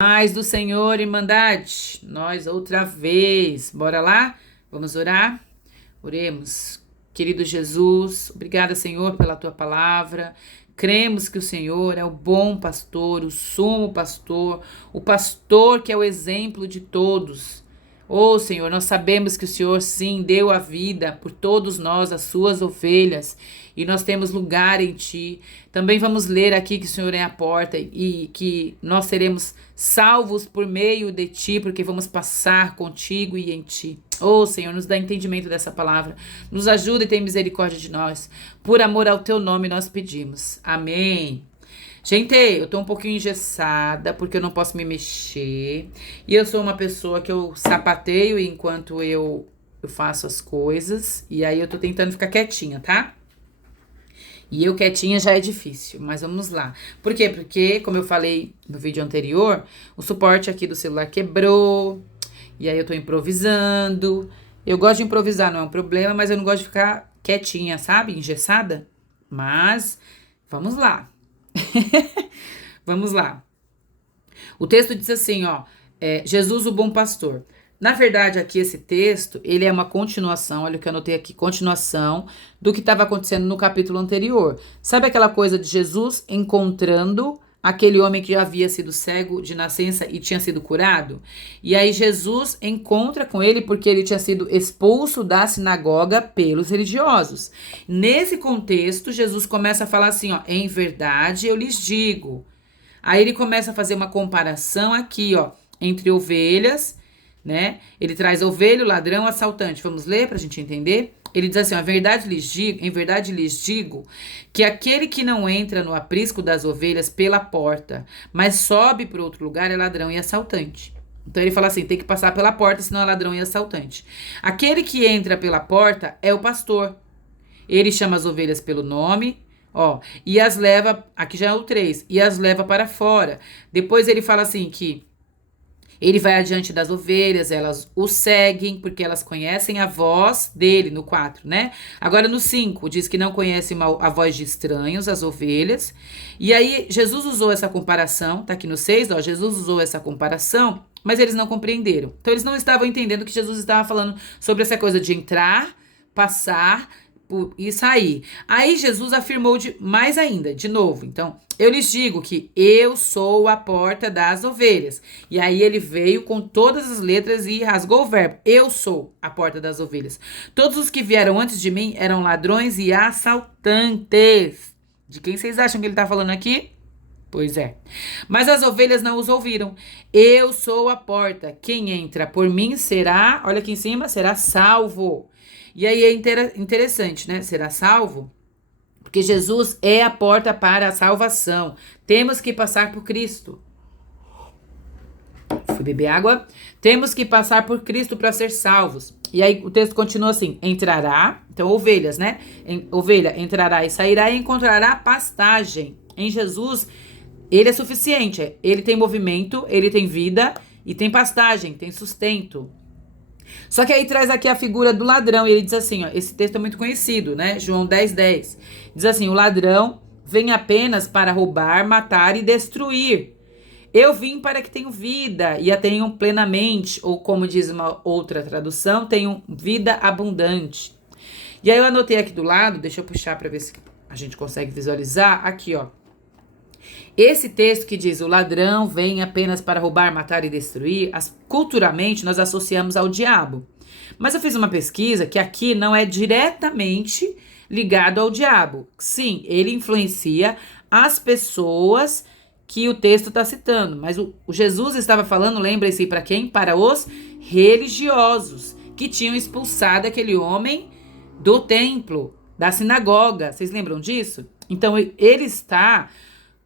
Paz do Senhor, Irmandade, nós outra vez, bora lá? Vamos orar? Oremos. Querido Jesus, obrigada, Senhor, pela tua palavra. Cremos que o Senhor é o bom pastor, o sumo pastor, o pastor que é o exemplo de todos. Oh, Senhor, nós sabemos que o Senhor, sim, deu a vida por todos nós, as suas ovelhas, e nós temos lugar em Ti. Também vamos ler aqui que o Senhor é a porta e que nós seremos salvos por meio de Ti, porque vamos passar contigo e em Ti. Oh, Senhor, nos dá entendimento dessa palavra. Nos ajuda e tem misericórdia de nós. Por amor ao Teu nome nós pedimos. Amém. Gente, eu tô um pouquinho engessada porque eu não posso me mexer. E eu sou uma pessoa que eu sapateio enquanto eu faço as coisas. E aí eu tô tentando ficar quietinha, tá? E eu quietinha já é difícil, mas vamos lá. Por quê? Porque, como eu falei no vídeo anterior, o suporte aqui do celular quebrou. E aí eu tô improvisando. Eu gosto de improvisar, não é um problema, mas eu não gosto de ficar quietinha, sabe? Engessada. Mas, vamos lá. Vamos lá. O texto diz assim, ó, Jesus o bom pastor. Na verdade, aqui esse texto, ele é uma continuação, olha o que eu anotei aqui, continuação do que estava acontecendo no capítulo anterior. Sabe aquela coisa de Jesus encontrando aquele homem que já havia sido cego de nascença e tinha sido curado? E aí Jesus encontra com ele porque ele tinha sido expulso da sinagoga pelos religiosos. Nesse contexto, Jesus começa a falar assim, ó, em verdade eu lhes digo. Aí ele começa a fazer uma comparação aqui, ó, entre ovelhas, né? Ele traz ovelha, ladrão, assaltante. Vamos ler para a gente entender? Ele diz assim, ó, em verdade lhes digo que aquele que não entra no aprisco das ovelhas pela porta, mas sobe para outro lugar é ladrão e assaltante. Então ele fala assim, tem que passar pela porta, senão é ladrão e assaltante. Aquele que entra pela porta é o pastor. Ele chama as ovelhas pelo nome, ó, e as leva, aqui já é o 3, e as leva para fora. Depois ele fala assim que ele vai adiante das ovelhas, elas o seguem, porque elas conhecem a voz dele, no 4, né? Agora no 5, diz que não conhecem a voz de estranhos, as ovelhas. E aí, Jesus usou essa comparação, tá aqui no 6, ó, Jesus usou essa comparação, mas eles não compreenderam. Então, eles não estavam entendendo que Jesus estava falando sobre essa coisa de entrar, passar e sair. Aí, Jesus afirmou mais ainda, de novo. Então, eu lhes digo que eu sou a porta das ovelhas. E aí ele veio com todas as letras e rasgou o verbo. Eu sou a porta das ovelhas. Todos os que vieram antes de mim eram ladrões e assaltantes. De quem vocês acham que ele está falando aqui? Pois é. Mas as ovelhas não os ouviram. Eu sou a porta. Quem entra por mim será, olha aqui em cima, será salvo. E aí é interessante, né? Será salvo? Porque Jesus é a porta para a salvação. Temos que passar por Cristo. Fui beber água. Temos que passar por Cristo para ser salvos. E aí o texto continua assim: entrará, então ovelhas, né? Ovelha entrará e sairá e encontrará pastagem. Em Jesus, ele é suficiente. Ele tem movimento, ele tem vida e tem pastagem, tem sustento. Só que aí traz aqui a figura do ladrão, e ele diz assim, ó, esse texto é muito conhecido, né? João 10:10. Diz assim, o ladrão vem apenas para roubar, matar e destruir. Eu vim para que tenham vida e a tenham plenamente, ou como diz uma outra tradução, tenham vida abundante. E aí eu anotei aqui do lado, deixa eu puxar para ver se a gente consegue visualizar, aqui ó. Esse texto que diz o ladrão vem apenas para roubar, matar e destruir, culturalmente nós associamos ao diabo. Mas eu fiz uma pesquisa que aqui não é diretamente ligado ao diabo. Sim, ele influencia as pessoas que o texto está citando. Mas o Jesus estava falando, lembrem-se, para quem? Para os religiosos, que tinham expulsado aquele homem do templo, da sinagoga. Vocês lembram disso? Então ele está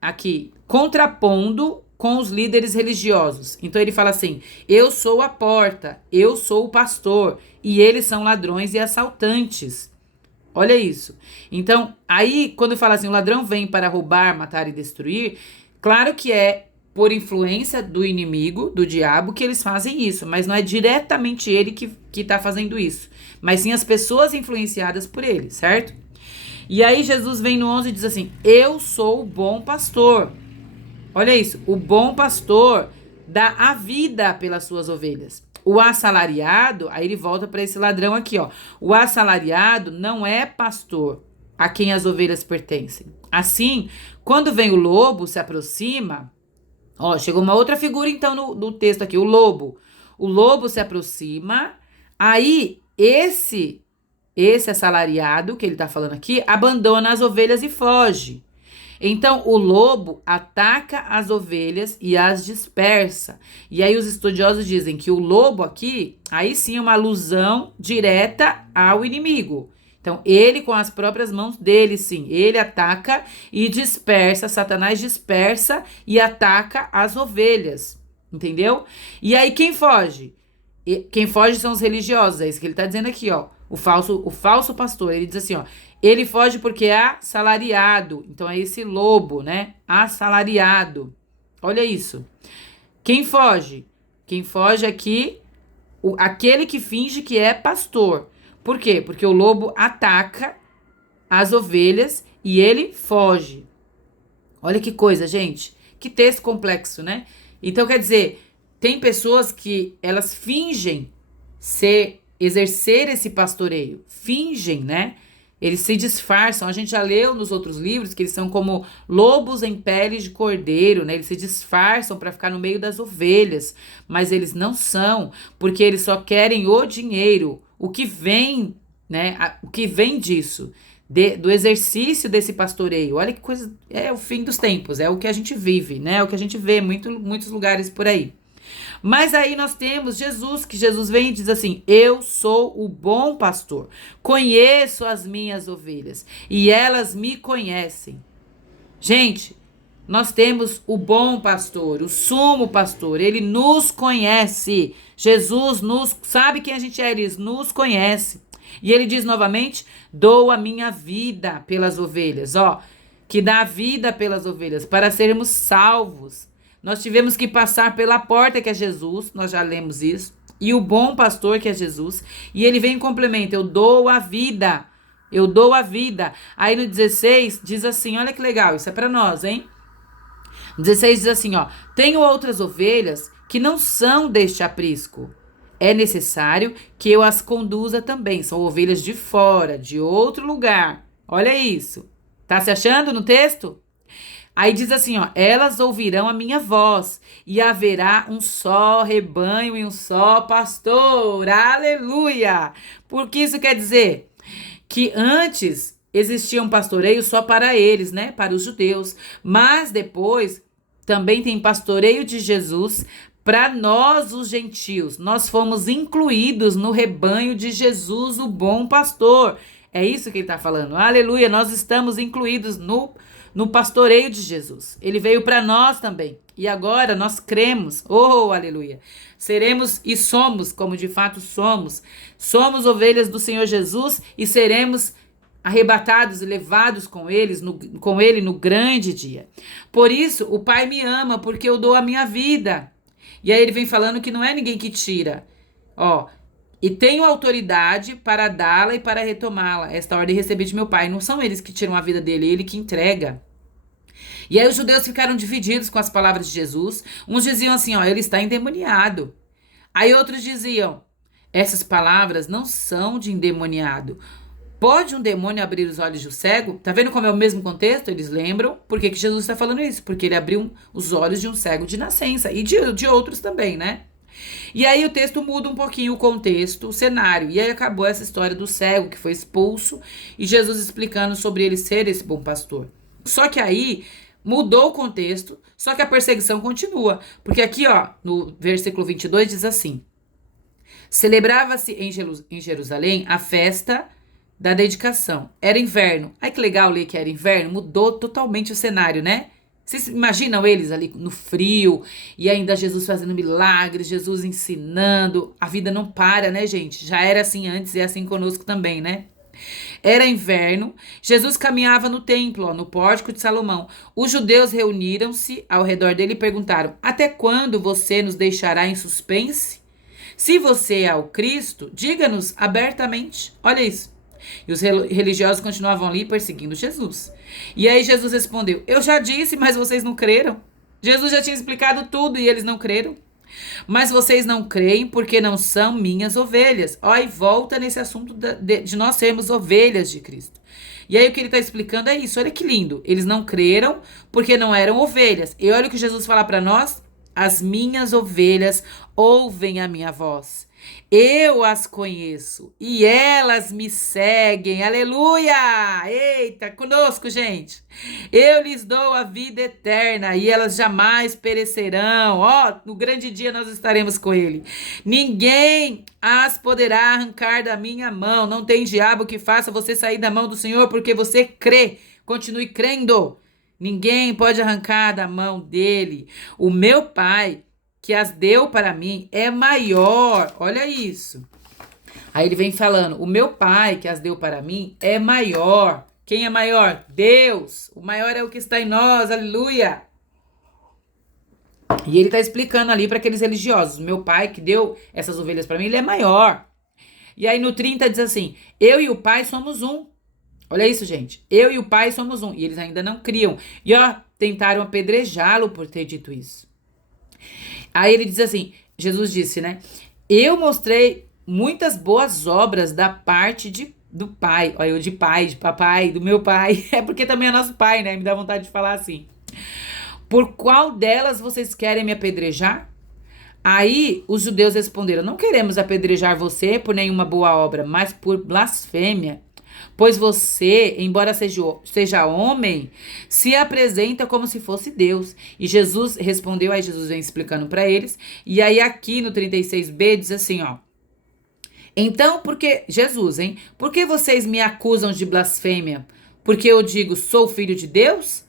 aqui contrapondo com os líderes religiosos. Então ele fala assim, eu sou a porta, eu sou o pastor, e eles são ladrões e assaltantes. Olha isso. Então, aí, quando fala assim, o ladrão vem para roubar, matar e destruir, claro que é por influência do inimigo, do diabo, que eles fazem isso, mas não é diretamente ele que tá fazendo isso, mas sim as pessoas influenciadas por ele, certo? E aí Jesus vem no 11 e diz assim, eu sou o bom pastor. Olha isso, o bom pastor dá a vida pelas suas ovelhas. O assalariado, aí ele volta para esse ladrão aqui, ó. O assalariado não é pastor a quem as ovelhas pertencem. Assim, quando vem o lobo, se aproxima. Ó, chegou uma outra figura então no texto aqui, o lobo. O lobo se aproxima, aí esse assalariado que ele tá falando aqui abandona as ovelhas e foge. Então o lobo ataca as ovelhas e as dispersa. E aí os estudiosos dizem que o lobo aqui, aí sim é uma alusão direta ao inimigo. Então, ele com as próprias mãos dele, sim, ele ataca e dispersa, Satanás dispersa e ataca as ovelhas, entendeu? E aí quem foge? Quem foge são os religiosos, é isso que ele está dizendo aqui, ó. O falso pastor, ele diz assim, ó, ele foge porque é assalariado, então é esse lobo, né? Assalariado. Olha isso. Quem foge? Quem foge aqui, aquele que finge que é pastor. Por quê? Porque o lobo ataca as ovelhas e ele foge. Olha que coisa, gente. Que texto complexo, né? Então, quer dizer, tem pessoas que elas fingem exercer esse pastoreio. Fingem, né? Eles se disfarçam. A gente já leu nos outros livros que eles são como lobos em pele de cordeiro, né? Eles se disfarçam para ficar no meio das ovelhas. Mas eles não são, porque eles só querem o dinheiro. O que vem, né? O que vem disso, do exercício desse pastoreio. Olha que coisa, é o fim dos tempos, é o que a gente vive, né? É o que a gente vê em muitos lugares por aí. Mas aí nós temos Jesus, que Jesus vem e diz assim: eu sou o bom pastor, conheço as minhas ovelhas e elas me conhecem. Gente, nós temos o bom pastor, o sumo pastor, ele nos conhece. Jesus sabe quem a gente é, ele nos conhece. E ele diz novamente: dou a minha vida pelas ovelhas, ó, que dá a vida pelas ovelhas, para sermos salvos. Nós tivemos que passar pela porta que é Jesus, nós já lemos isso, e o bom pastor que é Jesus, e ele vem em complemento: eu dou a vida, eu dou a vida. Aí no 16 diz assim, olha que legal, isso é para nós, hein? 16 diz assim, ó: tenho outras ovelhas que não são deste aprisco. É necessário que eu as conduza também. São ovelhas de fora, de outro lugar. Olha isso. Tá se achando no texto? Aí diz assim, ó: elas ouvirão a minha voz e haverá um só rebanho e um só pastor. Aleluia! Porque isso quer dizer que antes existia um pastoreio só para eles, né? Para os judeus. Mas depois também tem pastoreio de Jesus para nós, os gentios. Nós fomos incluídos no rebanho de Jesus, o bom pastor. É isso que ele está falando. Aleluia! Nós estamos incluídos no pastoreio de Jesus. Ele veio para nós também. E agora nós cremos. Oh, aleluia! Seremos e somos, como de fato somos. Somos ovelhas do Senhor Jesus e seremos arrebatados e levados com ele no grande dia. Por isso, o Pai me ama, porque eu dou a minha vida. E aí ele vem falando que não é ninguém que tira. Ó, e tenho autoridade para dá-la e para retomá-la. Esta ordem recebi de meu Pai. Não são eles que tiram a vida dele, é ele que entrega. E aí os judeus ficaram divididos com as palavras de Jesus. Uns diziam assim, ó: ele está endemoniado. Aí outros diziam: essas palavras não são de endemoniado. Pode um demônio abrir os olhos do cego? Tá vendo como é o mesmo contexto? Eles lembram por que Jesus está falando isso. Porque ele abriu os olhos de um cego de nascença. E de outros também, né? E aí o texto muda um pouquinho o contexto, o cenário. E aí acabou essa história do cego que foi expulso. E Jesus explicando sobre ele ser esse bom pastor. Só que aí mudou o contexto. Só que a perseguição continua. Porque aqui, ó, no versículo 22 diz assim: celebrava-se em Jerusalém a festa da dedicação. Era inverno. Ai, que legal ler que era inverno. Mudou totalmente o cenário, né? Vocês imaginam eles ali no frio e ainda Jesus fazendo milagres, Jesus ensinando. A vida não para, né, gente? Já era assim antes e é assim conosco também, né? Era inverno. Jesus caminhava no templo, ó, no pórtico de Salomão. Os judeus reuniram-se ao redor dele e perguntaram: até quando você nos deixará em suspense? Se você é o Cristo, diga-nos abertamente. Olha isso. E os religiosos continuavam ali perseguindo Jesus. E aí Jesus respondeu: eu já disse, mas vocês não creram. Jesus já tinha explicado tudo e eles não creram. Mas vocês não creem porque não são minhas ovelhas. Ó, e volta nesse assunto de nós sermos ovelhas de Cristo. E aí o que ele está explicando é isso. Olha que lindo. Eles não creram porque não eram ovelhas. E olha o que Jesus fala para nós. As minhas ovelhas ouvem a minha voz. Eu as conheço e elas me seguem. Aleluia! Eita, conosco, gente. Eu lhes dou a vida eterna e elas jamais perecerão. Ó, no grande dia nós estaremos com ele. Ninguém as poderá arrancar da minha mão. Não tem diabo que faça você sair da mão do Senhor porque você crê. Continue crendo. Ninguém pode arrancar da mão dele. O meu Pai que as deu para mim é maior. Olha isso. Aí ele vem falando, o meu Pai que as deu para mim é maior. Quem é maior? Deus. O maior é o que está em nós, aleluia. E ele está explicando ali para aqueles religiosos, o meu Pai que deu essas ovelhas para mim, ele é maior. E aí no 30 diz assim, eu e o Pai somos um. Olha isso, gente. Eu e o Pai somos um. E eles ainda não criam. E ó, tentaram apedrejá-lo por ter dito isso. Aí ele diz assim, Jesus disse, né? Eu mostrei muitas boas obras da parte do Pai. Olha, eu de pai, de papai, do meu Pai. É porque também é nosso Pai, né? Me dá vontade de falar assim. Por qual delas vocês querem me apedrejar? Aí os judeus responderam, não queremos apedrejar você por nenhuma boa obra, mas por blasfêmia. Pois você, embora seja homem, se apresenta como se fosse Deus. E Jesus respondeu, aí Jesus vem explicando para eles. E aí aqui no 36b diz assim, ó. Então, Jesus, hein? Por que vocês me acusam de blasfêmia? Porque eu digo, sou filho de Deus?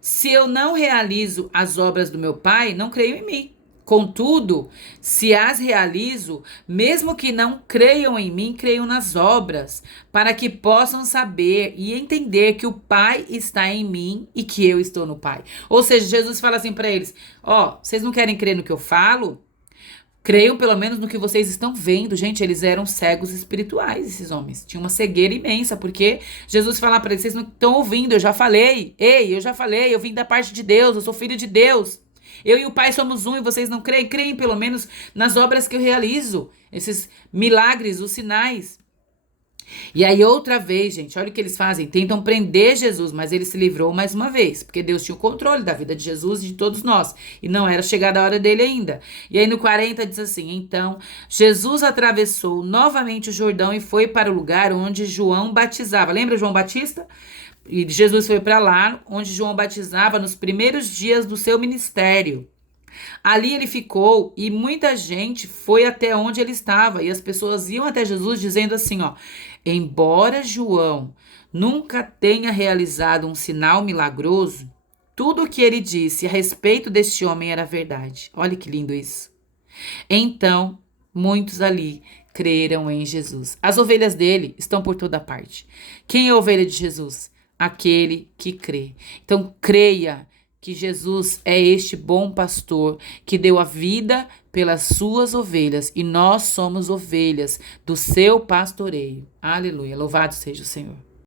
Se eu não realizo as obras do meu Pai, não creio em mim. Contudo, se as realizo, mesmo que não creiam em mim, creiam nas obras, para que possam saber e entender que o Pai está em mim e que eu estou no Pai. Ou seja, Jesus fala assim para eles, ó, vocês não querem crer no que eu falo? Creiam pelo menos no que vocês estão vendo. Gente, eles eram cegos espirituais, esses homens. Tinha uma cegueira imensa, porque Jesus fala para eles, vocês não estão ouvindo, eu já falei. Ei, eu já falei, eu vim da parte de Deus, eu sou filho de Deus. Eu e o Pai somos um e vocês não creem? Creem pelo menos nas obras que eu realizo. Esses milagres, os sinais. E aí outra vez, gente, olha o que eles fazem. Tentam prender Jesus, mas ele se livrou mais uma vez. Porque Deus tinha o controle da vida de Jesus e de todos nós. E não era chegada a hora dele ainda. E aí no 40 diz assim, então, Jesus atravessou novamente o Jordão e foi para o lugar onde João batizava. Lembra João Batista? E Jesus foi para lá, onde João batizava nos primeiros dias do seu ministério. Ali ele ficou e muita gente foi até onde ele estava. E as pessoas iam até Jesus dizendo assim, ó. Embora João nunca tenha realizado um sinal milagroso, tudo o que ele disse a respeito deste homem era verdade. Olha que lindo isso. Então, muitos ali creram em Jesus. As ovelhas dele estão por toda parte. Quem é a ovelha de Jesus? Aquele que crê. Então, creia que Jesus é este bom pastor que deu a vida pelas suas ovelhas e nós somos ovelhas do seu pastoreio. Aleluia. Louvado seja o Senhor.